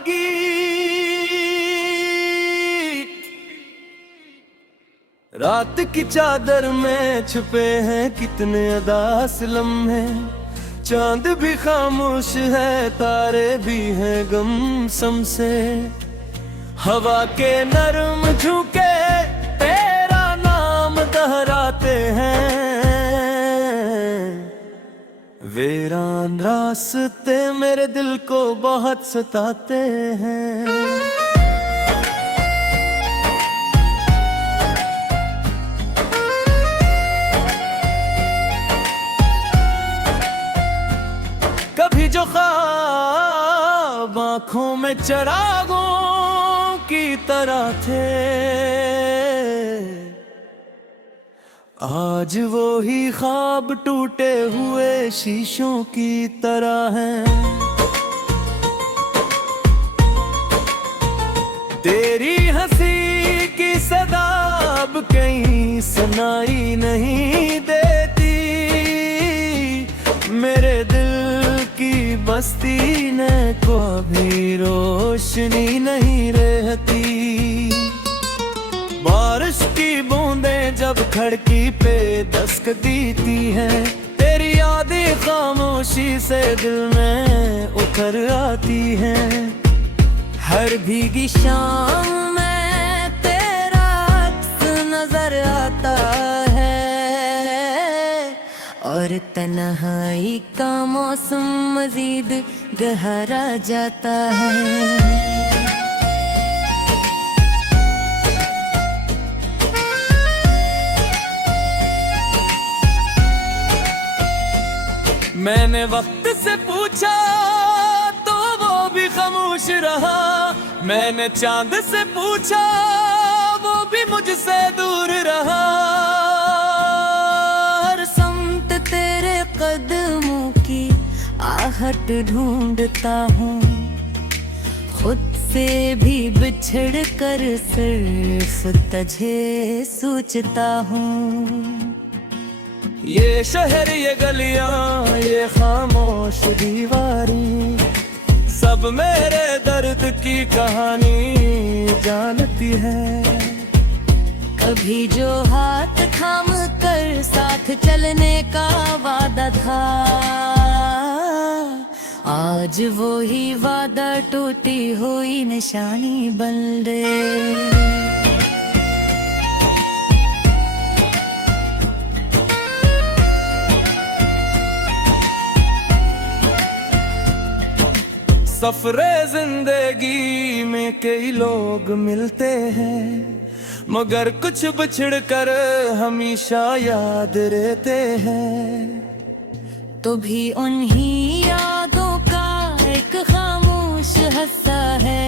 गीत। रात की चादर में छुपे हैं कितने अदास लम्हे, चांद भी खामोश है, तारे भी हैं गुमसुम से। हवा के नरम झोंके तेरा नाम दोहराते हैं, वीरान रास्ते मेरे दिल को बहुत सताते हैं। कभी जो ख्वाब आँखों में चिरागों की तरह थे, आज वो ही ख्वाब टूटे हुए शीशों की तरह हैं। तेरी हंसी की सदा अब कहीं सुनाई नहीं देती, मेरे दिल की बस्ती ने को अभी रोशनी नहीं रहती। बारिश की बूंदें जब खिड़की पे दस्तक देती हैं, तेरी यादें खामोशी से दिल में उतर आती हैं। हर भीगी शाम में तेरा अक्स नजर आता है, और तन्हाई का मौसम मजीद गहरा जाता है। मैंने वक्त से पूछा तो वो भी खामोश रहा, मैंने चांद से पूछा वो भी मुझसे दूर रहा। हर समत तेरे कदमों की आहट ढूंढता हूँ, खुद से भी बिछड़ कर सिर्फ तुझे सोचता हूँ। ये शहर ये गलियां ये खामोश दीवारें, सब मेरे दर्द की कहानी जानती है। कभी जो हाथ थाम कर साथ चलने का वादा था, आज वो ही वादा टूटी हुई निशानी बन गए। सफरे जिंदगी में कई लोग मिलते हैं, मगर कुछ बिछड़ कर हमेशा याद रहते हैं। तो भी उन्हीं यादों का एक खामोश हिस्सा है,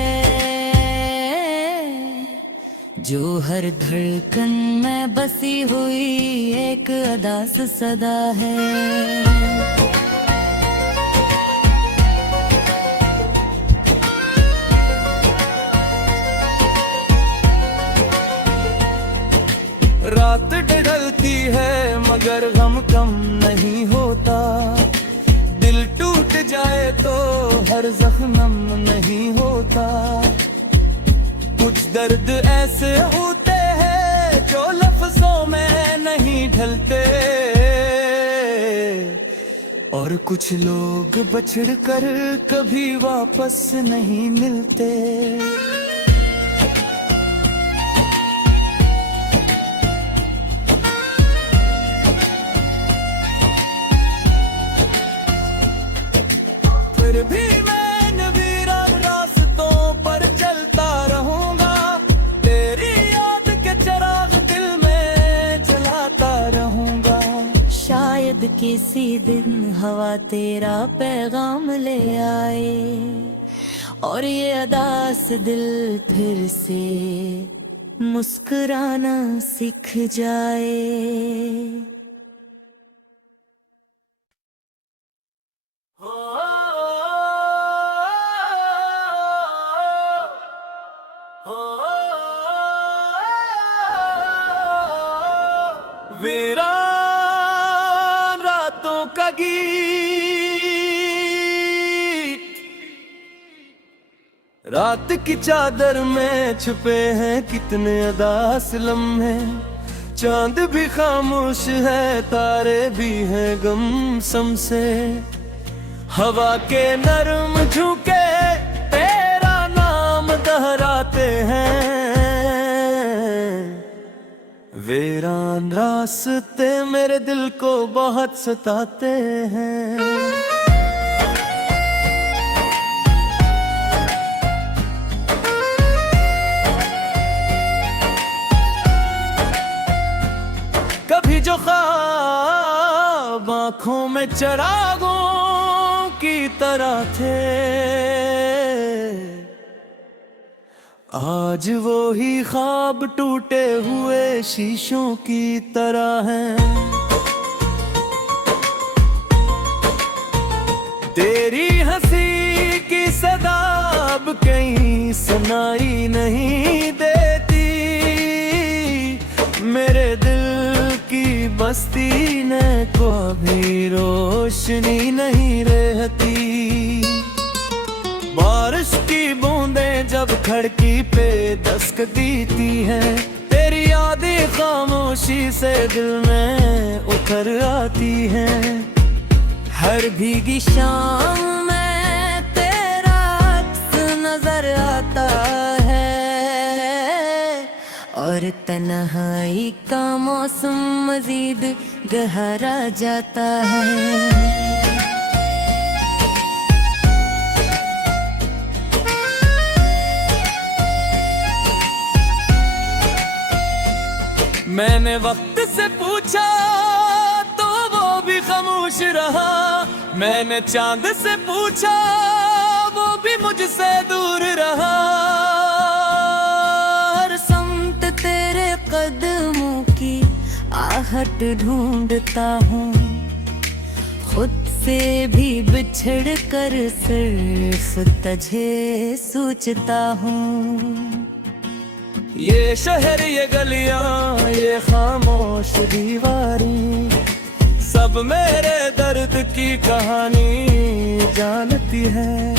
जो हर धड़कन में बसी हुई एक अदास सदा है। रात ढलती है मगर गम कम नहीं होता, दिल टूट जाए तो हर जख्म नहीं होता। कुछ दर्द ऐसे होते हैं जो लफ्जों में नहीं ढलते, और कुछ लोग बछड़ कर कभी वापस नहीं मिलते। फिर भी मैं वीरान रास्तों पर चलता रहूंगा, तेरी याद के चिराग दिल में जलाता रहूंगा। शायद किसी दिन हवा तेरा पैगाम ले आए, और ये अदास दिल फिर से मुस्कुराना सीख जाए। वीरान रातों का गीत। रात की चादर में छुपे हैं कितने अदास लम्हे, चांद भी खामोश है, तारे भी हैं गुमसुम से। हवा के नरम झोंके तेरा नाम दोहराते हैं, वीरान रास्ते मेरे दिल को बहुत सताते हैं। कभी जो ख्वाब आँखों में चिरागों की तरह थे, आज वो ही ख्वाब टूटे हुए शीशों की तरह हैं। तेरी हंसी की सदा अब कहीं सुनाई नहीं देती, मेरे दिल की बस्ती ने को भी रोशनी नहीं रहती। बारिश की बूंदें जब खिड़की पे दस्तक देती हैं, तेरी यादें खामोशी से दिल में उतर आती हैं। हर भीगी शाम में तेरा अक्स नजर आता है, और तन्हाई का मौसम मजीद गहरा जाता है। मैंने वक्त से पूछा तो वो भी खामोश रहा, मैंने चांद से पूछा वो भी मुझसे दूर रहा। हर समत तेरे कदमों की आहट ढूंढता हूँ, खुद से भी बिछड़ कर सिर्फ तुझे सोचता हूँ। ये शहर ये गलियां ये खामोश दीवारें, सब मेरे दर्द की कहानी जानती है।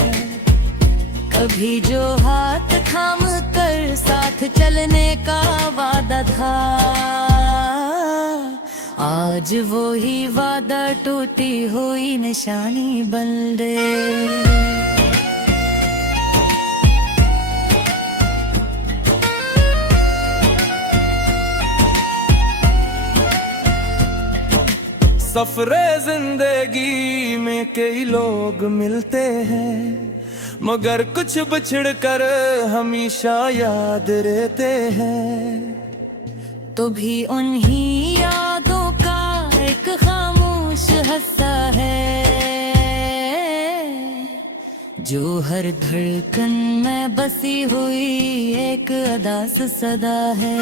कभी जो हाथ थाम कर साथ चलने का वादा था, आज वो ही वादा टूटी हुई निशानी बन गए। सफरे जिंदगी में कई लोग मिलते हैं, मगर कुछ बिछड़ कर हमेशा याद रहते हैं। तो भी उन्हीं यादों का एक खामोश हिस्सा है, जो हर धड़कन में बसी हुई एक अदास सदा है।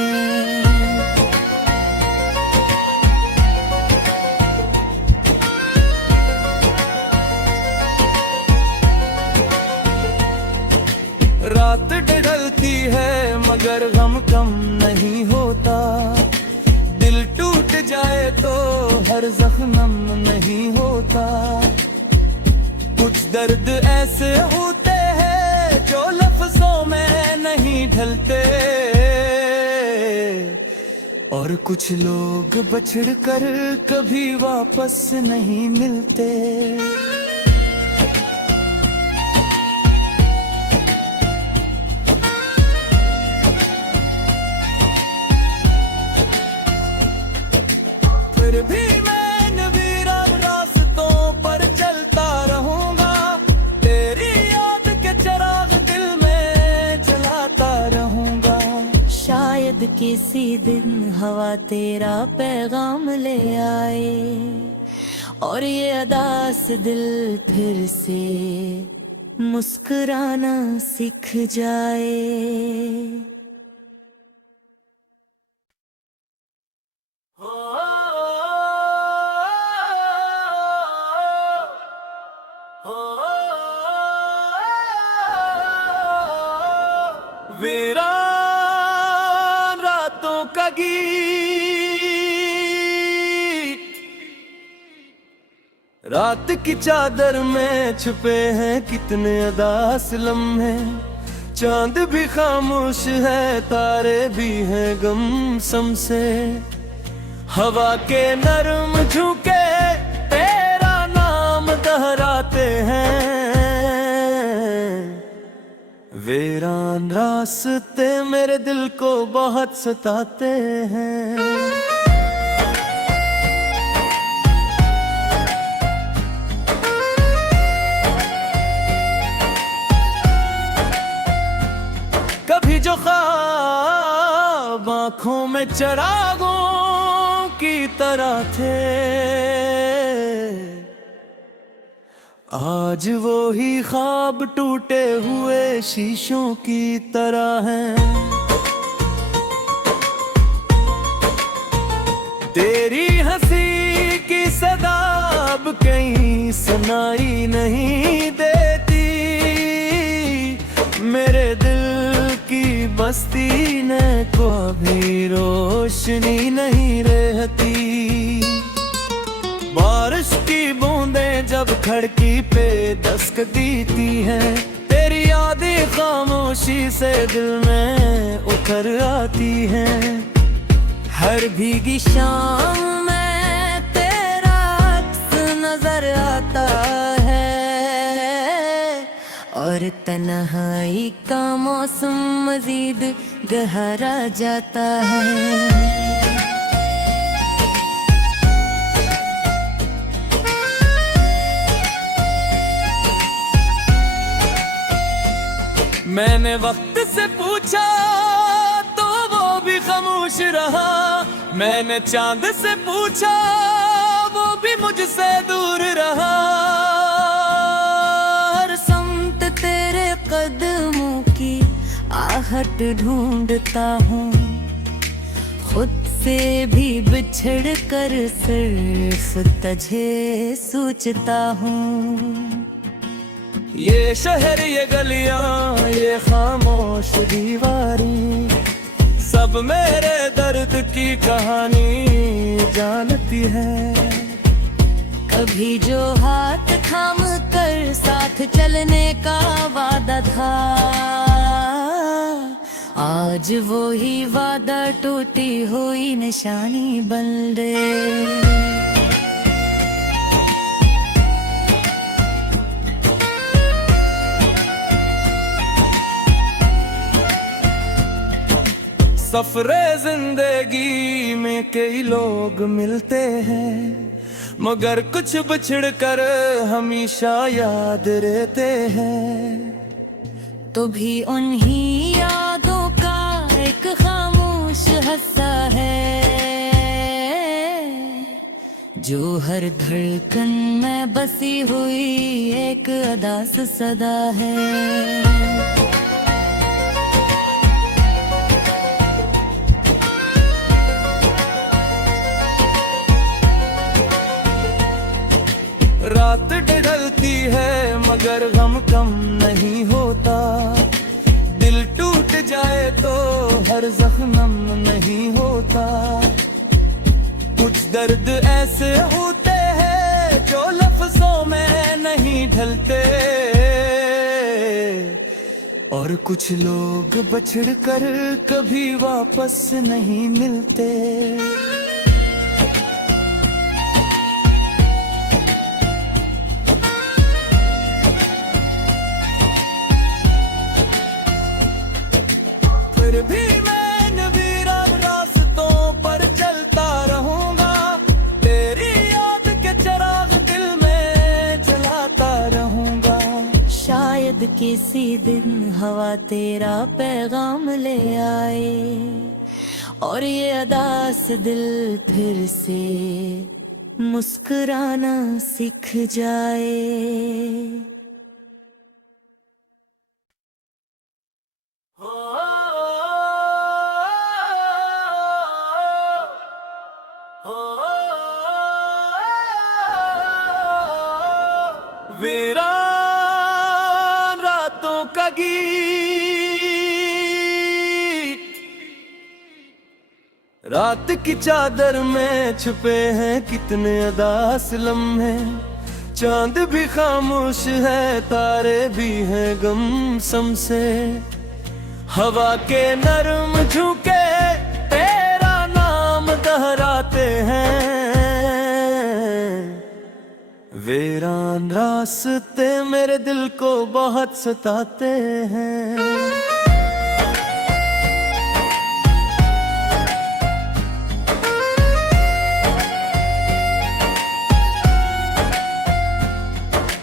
रात ढलती है मगर गम कम नहीं होता, दिल टूट जाए तो हर जख्म नहीं होता। कुछ दर्द ऐसे होते हैं जो लफ्जों में नहीं ढलते, और कुछ लोग बछड़ कर कभी वापस नहीं मिलते। फिर भी मैं वीरान रास्तों पर चलता रहूंगा, तेरी याद के चिराग दिल में जलाता रहूंगा। शायद किसी दिन हवा तेरा पैगाम ले आए, और ये अदास दिल फिर से मुस्कुराना सीख जाए। वीरान रातों का गीत। रात की चादर में छुपे हैं कितने अदास लम्हे, चांद भी खामोश है, तारे भी हैं गुमसुम से। हवा के नरम झोंके तेरा नाम दोहराते हैं, वीरान रास्ते मेरे दिल को बहुत सताते हैं। कभी जो ख्वाब आँखों में चिरागों की तरह थे, आज वो ही ख्वाब टूटे हुए शीशों की तरह हैं। तेरी हंसी की सदा अब कहीं सुनाई नहीं देती, मेरे दिल की बस्ती ने को भी रोशनी नहीं रहती। बारिश की बूंदें जब खिड़की पे दस्तक देती हैं, तेरी यादें खामोशी से दिल में उतर आती हैं। हर भीगी शाम में तेरा अक्स नजर आता है, और तन्हाई का मौसम मजीद गहरा जाता है। मैंने वक्त से पूछा तो वो भी खामोश रहा, मैंने चांद से पूछा वो भी मुझसे दूर रहा। हर समत तेरे कदमों की आहट ढूंढता हूँ, खुद से भी बिछड़ कर सिर्फ तुझे सोचता हूँ। ये शहर ये गलियां ये खामोश दीवारें, सब मेरे दर्द की कहानी जानती है। कभी जो हाथ थाम कर साथ चलने का वादा था, आज वो ही वादा टूटी हुई निशानी बन गए। सफरे जिंदगी में कई लोग मिलते हैं, मगर कुछ बिछड़ कर हमेशा याद रहते हैं। तो भी उन्हीं यादों का एक खामोश हिस्सा है, जो हर धड़कन में बसी हुई एक अदास सदा है। रात ढलती है मगर गम कम नहीं होता, दिल टूट जाए तो हर जख्म नहीं होता। कुछ दर्द ऐसे होते हैं जो लफ्जों में नहीं ढलते, और कुछ लोग बछड़ कर कभी वापस नहीं मिलते। फिर भी मैं वीरान रास्तों पर चलता रहूंगा, तेरी याद के चिराग दिल में जलाता रहूंगा। शायद किसी दिन हवा तेरा पैगाम ले आए, और ये अदास दिल फिर से मुस्कुराना सीख जाए। वीरान रातों का गीत, रात की चादर में छुपे हैं कितने अदास लम्हे, चांद भी खामोश है, तारे भी हैं गमसम से। हवा के नरम झुके तेरा नाम दोहराते हैं। वीरान रास्ते मेरे दिल को बहुत सताते हैं।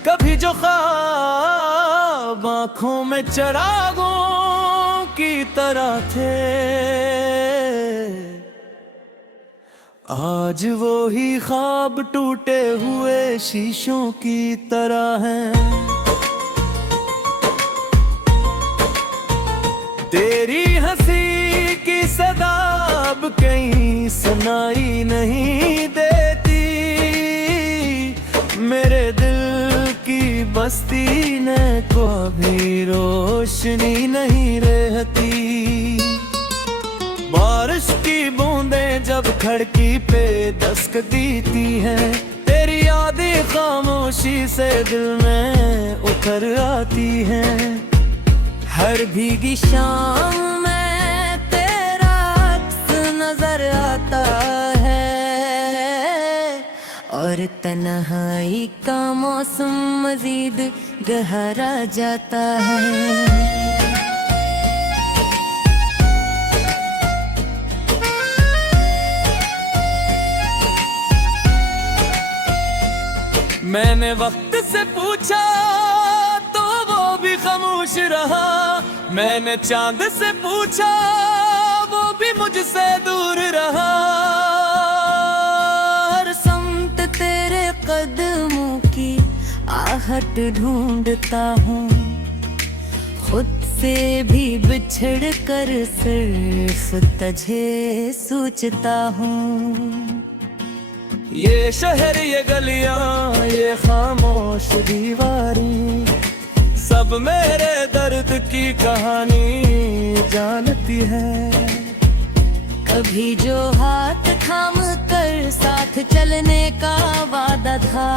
कभी जो ख्वाब आँखों में चिरागों की तरह थे, आज वो ही ख्वाब टूटे हुए शीशों की तरह हैं। तेरी हंसी की सदा अब कहीं सुनाई नहीं देती। मेरे दिल की बस्ती ने को भी रोशनी नहीं रहती। बारिश की बूंदें जब खिड़की पे दस्तक देती हैं, तेरी यादें खामोशी से दिल में उतर आती हैं। हर भीगी शाम में तेरा अक्स नजर आता है, और तन्हाई का मौसम मजीद गहरा जाता है। मैंने वक्त से पूछा तो वो भी खामोश रहा। मैंने चांद से पूछा वो भी मुझसे दूर रहा। हर समत तेरे कदमों की आहट ढूंढता हूँ, खुद से भी बिछड़ कर सिर्फ तुझे सोचता हूँ। ये शहर, ये गलियां, ये खामोश दीवारें, सब मेरे दर्द की कहानी जानती है। कभी जो हाथ थाम कर साथ चलने का वादा था,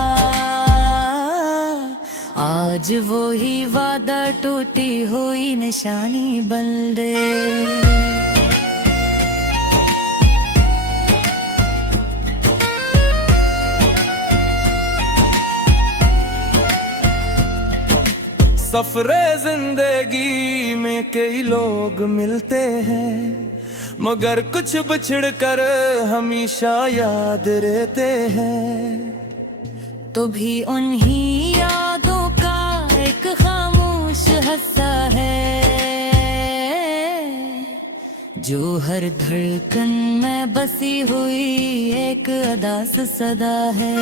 आज वो ही वादा टूटी हुई निशानी बन गए। सफरे जिंदगी में कई लोग मिलते हैं, मगर कुछ बिछड़ कर हमेशा याद रहते हैं। तो भी उन्हीं यादों का एक खामोश हिस्सा है, जो हर धड़कन में बसी हुई एक अदास सदा है।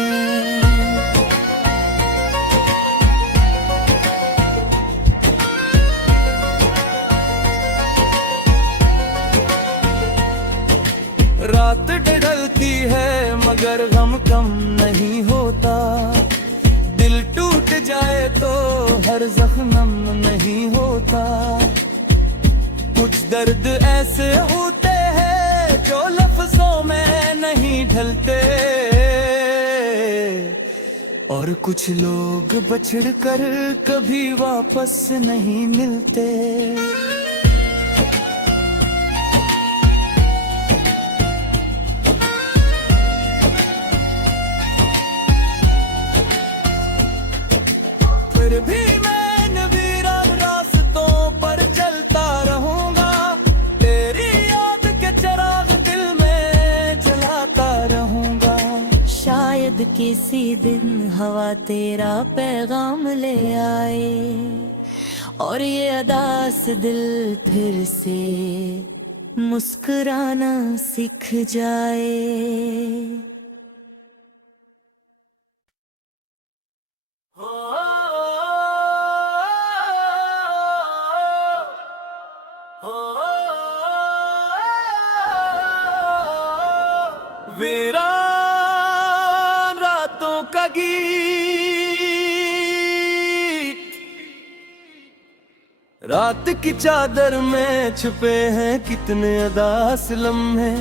रात ढलती है मगर गम कम नहीं होता। दिल टूट जाए तो हर जख्म नहीं होता। कुछ दर्द ऐसे होते हैं जो लफ्जों में नहीं ढलते, और कुछ लोग बछड़ कर कभी वापस नहीं मिलते। फिर भी मैं वीरान रास्तों पर चलता रहूंगा, तेरी याद के चिराग दिल में जलाता रहूंगा। शायद किसी दिन हवा तेरा पैगाम ले आए, और ये अदास दिल फिर से मुस्कुराना सीख जाए। वीरान रातों का गीत, रात की चादर में छुपे हैं कितने अदास लम्हे।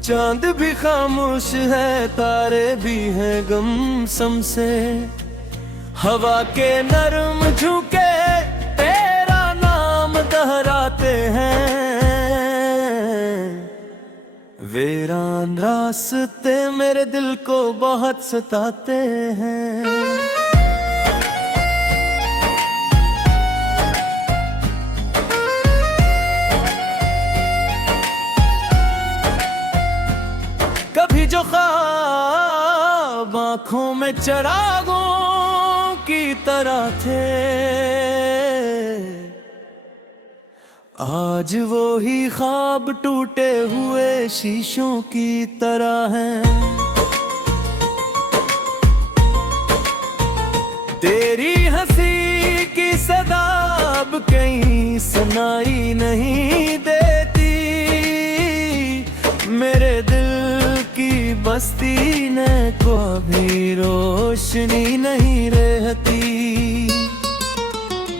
चांद भी खामोश है, तारे भी हैं गमसम से। हवा के नरम झुके तेरा नाम दोहराते हैं। वीरान रास्ते मेरे दिल को बहुत सताते हैं। कभी जो ख्वाब आँखों में चिरागों की तरह थे, आज वो ही ख्वाब टूटे हुए शीशों की तरह हैं। तेरी हंसी की सदा अब कहीं सुनाई नहीं देती। मेरे दिल की बस्ती ने को भी रोशनी नहीं रहती।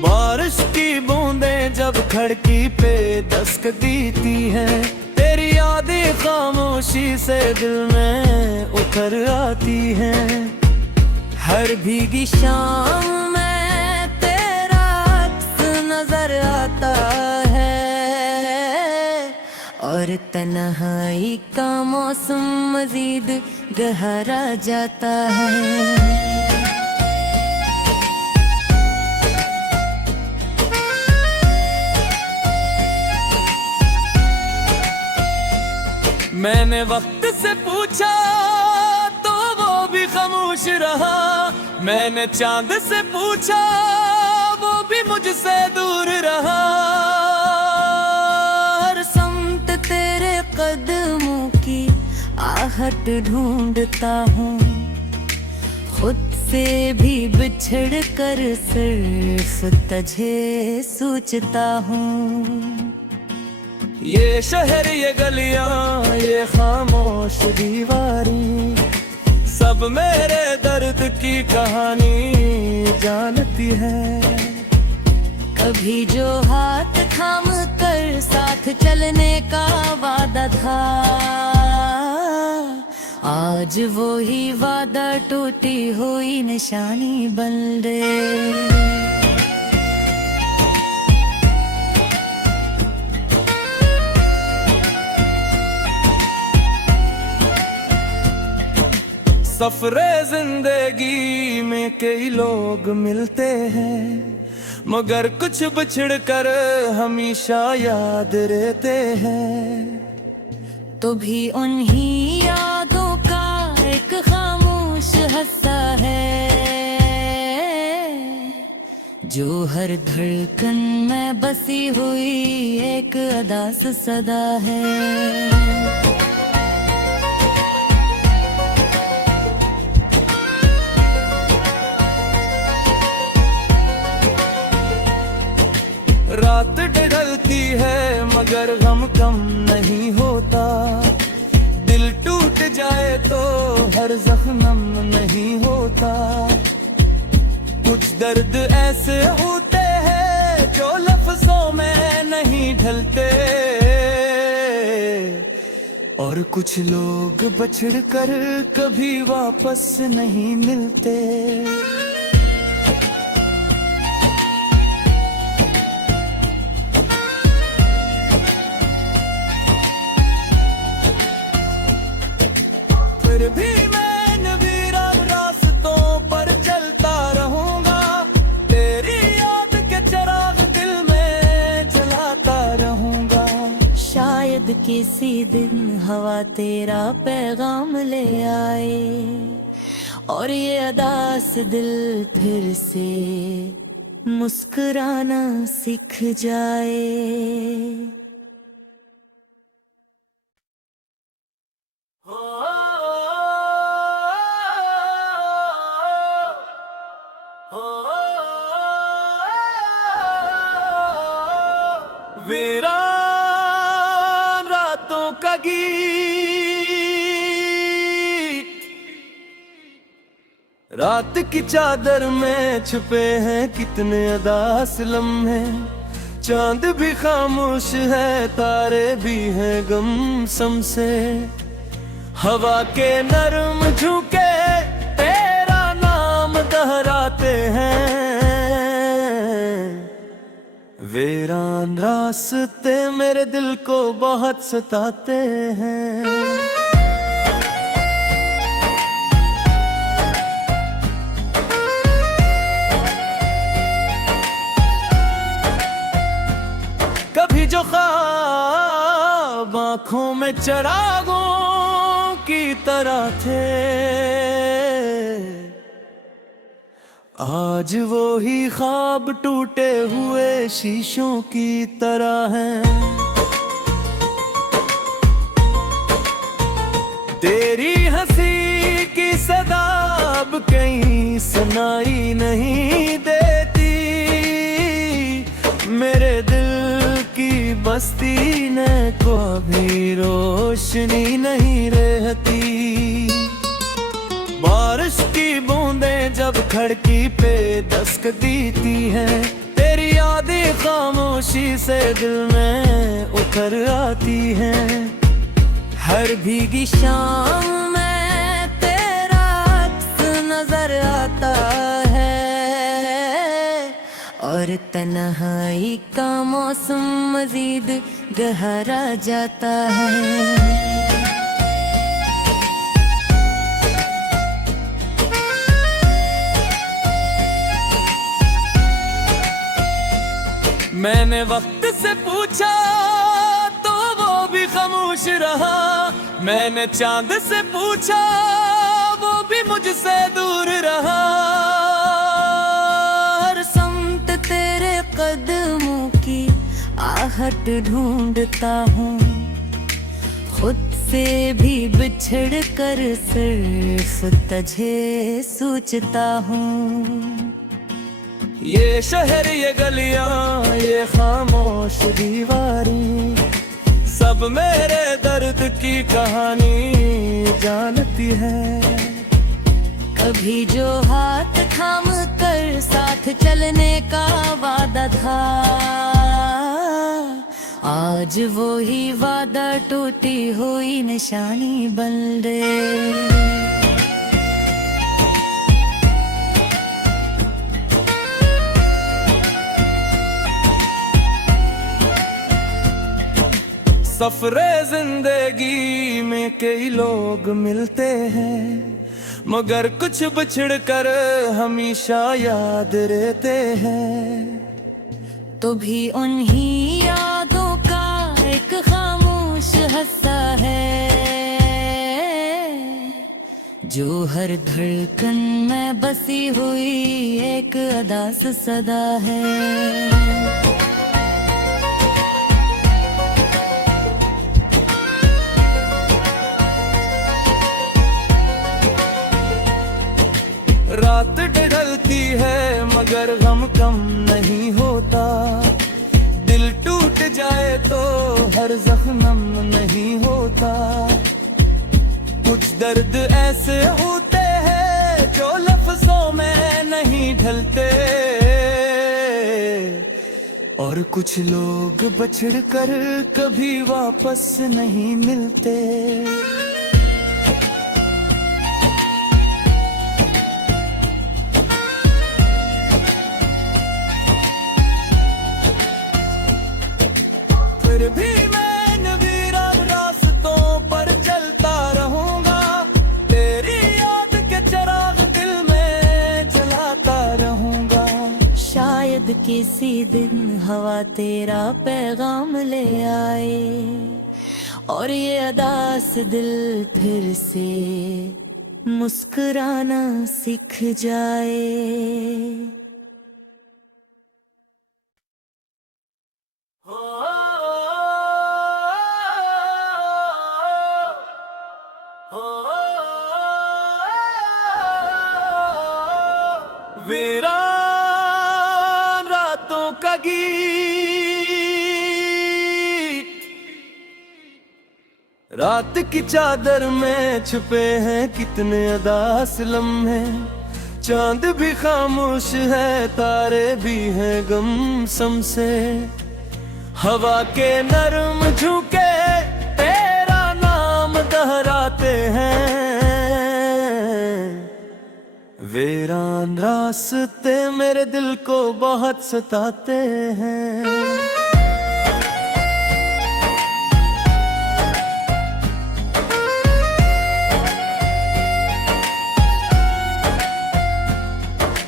बारिश की बूंदें जब खिड़की पे दस्तक देती हैं, तेरी यादें खामोशी से दिल में उतर आती हैं। हर भीगी शाम में तेरा अक्स नजर आता है, और तन्हाई का मौसम मजीद गहरा जाता है। मैंने वक्त से पूछा तो वो भी खामोश रहा। मैंने चांद से पूछा वो भी मुझसे दूर रहा। हर समत तेरे कदमों की आहट ढूंढता हूँ, खुद से भी बिछड़ कर सिर्फ तुझे सोचता हूँ। ये शहर ये गलियां ये खामोश दीवारें, सब मेरे दर्द की कहानी जानती है। कभी जो हाथ थाम कर साथ चलने का वादा था, आज वो ही वादा टूटी हुई निशानी बन गए। सफरे जिंदगी में कई लोग मिलते हैं, मगर कुछ बिछड़ कर हमेशा याद रहते हैं। तो भी उन्हीं यादों का एक खामोश हिस्सा है, जो हर धड़कन में बसी हुई एक अदास सदा है। रात ढलती है मगर गम कम नहीं होता। दिल टूट जाए तो हर जख्म नहीं होता। कुछ दर्द ऐसे होते हैं जो लफ्जों में नहीं ढलते, और कुछ लोग बछड़ कर कभी वापस नहीं मिलते। फिर भी मैं वीरान रास्तों पर चलता रहूंगा, तेरी याद के चिराग दिल में जलाता रहूंगा। शायद किसी दिन हवा तेरा पैगाम ले आए, और ये अदास दिल फिर से मुस्कुराना सीख जाए। वीरान रातों का गीत, रात की चादर में छुपे हैं कितने अदास लम्हे। चांद भी खामोश है, तारे भी हैं गुमसुम से। हवा के नरम झुके तेरा नाम दोहराते हैं। वीरान रास्ते मेरे दिल को बहुत सताते हैं। कभी जो ख्वाब आँखों में चिरागों की तरह थे, आज वो ही ख्वाब टूटे हुए शीशों की तरह हैं। तेरी हंसी की सदा अब कहीं सुनाई नहीं देती, मेरे दिल की बस्ती ने को अभी रोशनी नहीं रहती। बारिश की बूंदें जब खिड़की पे दस्तक देती हैं, तेरी यादें खामोशी से दिल में उतर आती हैं। हर भीगी शाम में तेरा अक्स नजर आता है, और तन्हाई का मौसम मजीद गहरा जाता है। मैंने वक्त से पूछा तो वो भी खामोश रहा, मैंने चांद से पूछा वो भी मुझसे दूर रहा। हर समत तेरे कदमों की आहट ढूंढता हूँ, खुद से भी बिछड़ कर सिर्फ तुझे सोचता हूँ। ये शहर ये गलियां ये खामोश दीवारें, सब मेरे दर्द की कहानी जानती है। कभी जो हाथ थाम कर साथ चलने का वादा था, आज वो ही वादा टूटी हुई निशानी बन गए। सफरे जिंदगी में कई लोग मिलते हैं, मगर कुछ बिछड़ कर हमेशा याद रहते हैं। तो भी उन्हीं यादों का एक खामोश हिस्सा है, जो हर धड़कन में बसी हुई एक अदास सदा है। रात ढलती है मगर गम कम नहीं होता, दिल टूट जाए तो हर जख्म नहीं होता। कुछ दर्द ऐसे होते हैं जो लफ्जों में नहीं ढलते, और कुछ लोग बछड़ कर कभी वापस नहीं मिलते। फिर भी मैं वीरान रास्तों पर चलता रहूंगा, तेरी याद के चिराग दिल में जलाता रहूंगा। शायद किसी दिन हवा तेरा पैगाम ले आए, और ये अदास दिल फिर से मुस्कुराना सीख जाए। वीरान रातों का गीत, रात की चादर में छुपे हैं कितने अदास लम्हे। चांद भी खामोश है, तारे भी हैं गुमसुम से। हवा के नरम झुके तेरा नाम दोहराते हैं। वीरान रास्ते मेरे दिल को बहुत सताते हैं।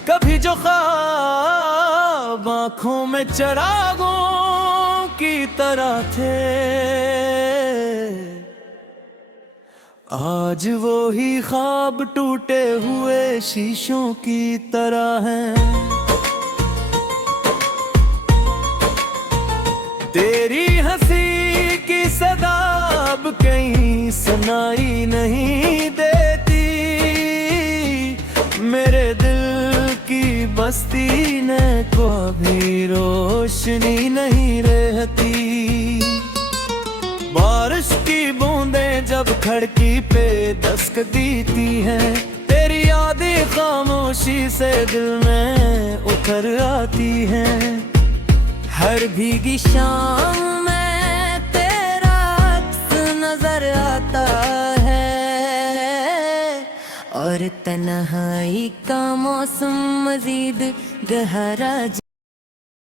कभी जो ख्वाब आँखों में चिरागों की तरह थे, आज वो ही ख्वाब टूटे हुए शीशों की तरह हैं। तेरी हंसी की सदा अब कहीं सुनाई नहीं देती, मेरे दिल की बस्ती ने को अभी रोशनी नहीं रहती। बारिश की बूंदें जब खिड़की पे दस्तक देती हैं, तेरी यादें खामोशी से दिल में उतर आती हैं। हर भीगी शाम में तेरा अक्स नजर आता है, और तन्हाई का मौसम मजीद गहरा